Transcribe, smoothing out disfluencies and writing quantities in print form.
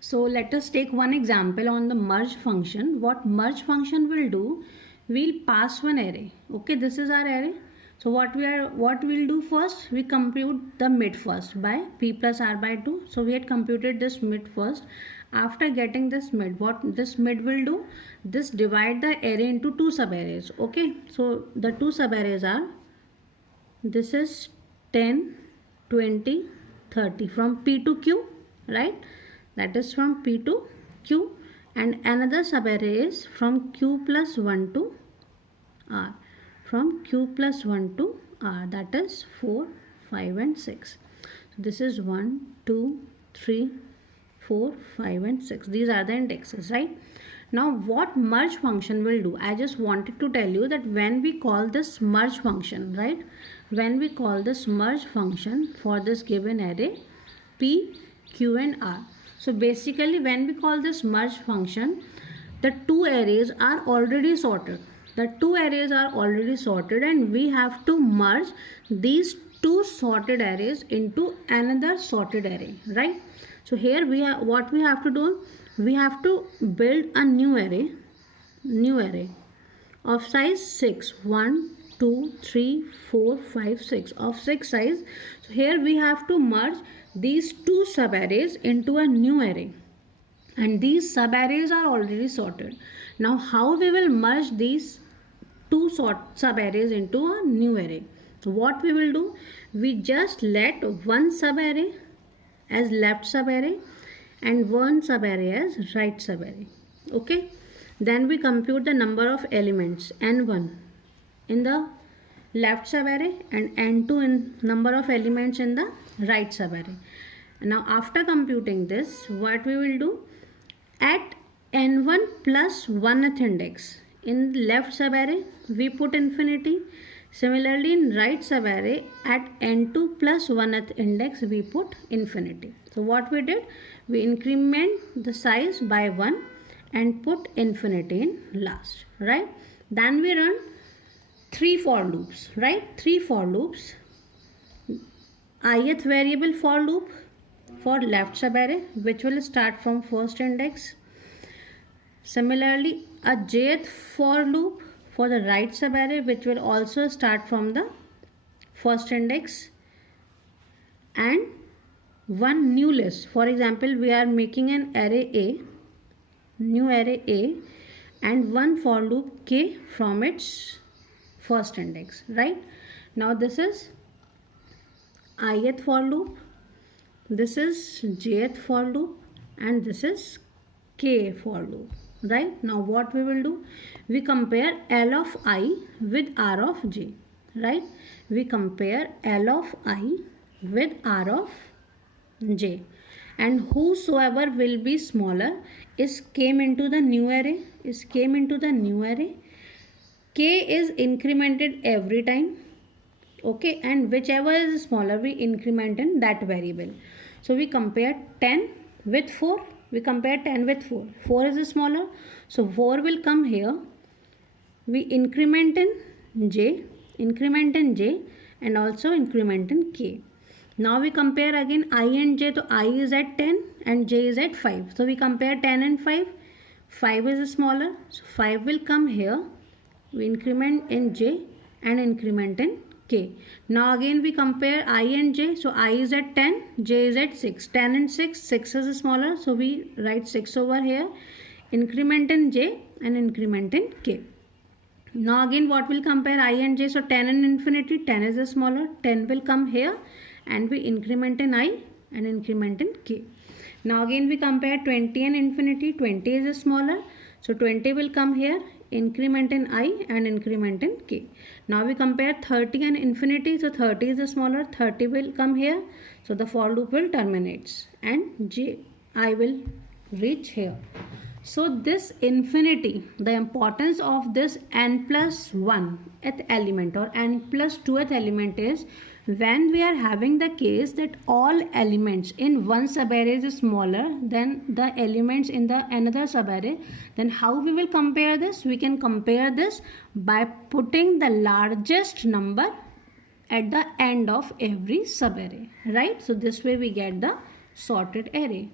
So let us take one example on the merge function. What merge function will do, we'll pass one array. Okay, this is our array. So what we'll do first, we compute the mid first by p plus r by 2. So we had computed this mid first. After getting this mid, what this mid will do, this divide the array into two subarrays. Okay, so the two subarrays are, this is 10, 20, 30 from p to q, right? That is from p to q, and another subarray is from q plus 1 to r, from q plus 1 to r, that is 4, 5 and 6. So this is 1, 2, 3, 4, 5 and 6. These are the indexes, right? Now what merge function will do, I just wanted to tell you that when we call this merge function, right, when we call this merge function for this given array p, q and r. So basically when we call this merge function, the two arrays are already sorted. The two arrays are already sorted and we have to merge these two sorted arrays into another sorted array, right? So here what we have to do, we have to build a new array of size 6, 1, 2, 3, 4, 5, 6, of 6 size. So here we have to merge these two subarrays into a new array, and these subarrays are already sorted. Now how we will merge these two subarrays into a new array? So what we will do, we just let one subarray as left subarray and one subarray as right subarray. Okay, then we compute the number of elements n1 in the left subarray and n2 in number of elements in the right subarray. Now after computing this, what we will do, at n1 plus 1th index in left subarray we put infinity. Similarly in right subarray at n2 plus 1th index we put infinity. So what we did, we increment the size by 1 and put infinity in last, right? Then we run 3 for loops, right? 3 for loops. Ith variable for loop for left subarray, which will start from first index. Similarly a jth for loop for the right subarray, which will also start from the first index, and one new list. For example, we are making an array A, new array A, and one for loop k from its first index, right? Now this is ith for loop, this is jth for loop, and this is k for loop, right? Now what we will do, we compare L of I with R of j, right? We compare L of I with R of j, and whosoever will be smaller is came into the new array, k is incremented every time, okay, and whichever is smaller we increment in that variable. So we compare 10 with 4, 4 is smaller, so 4 will come here, we increment in j and also increment in k. Now we compare again I and j, so I is at 10 and j is at 5, so we compare 10 and 5, 5 is smaller, so 5 will come here, we increment in j and increment in k. Now again we compare I and j, so I is at 10, j is at 6, 10 and 6, 6 is smaller, so we write 6 over here, increment in j and increment in k. Now again what will compare I and j, so 10 and infinity, 10 is smaller, 10 will come here and we increment in I and increment in k. Now again we compare 20 and infinity, 20 is smaller, so 20 will come here, increment in I and increment in k. Now we compare 30 and infinity, so 30 is smaller, 30 will come here, so the for loop will terminates and I will reach here. So this infinity, the importance of this n plus 1th element or n plus 2th element is when we are having the case that all elements in one subarray is smaller than the elements in the another subarray, then how we will compare this? We can compare this by putting the largest number at the end of every subarray, right? So this way we get the sorted array.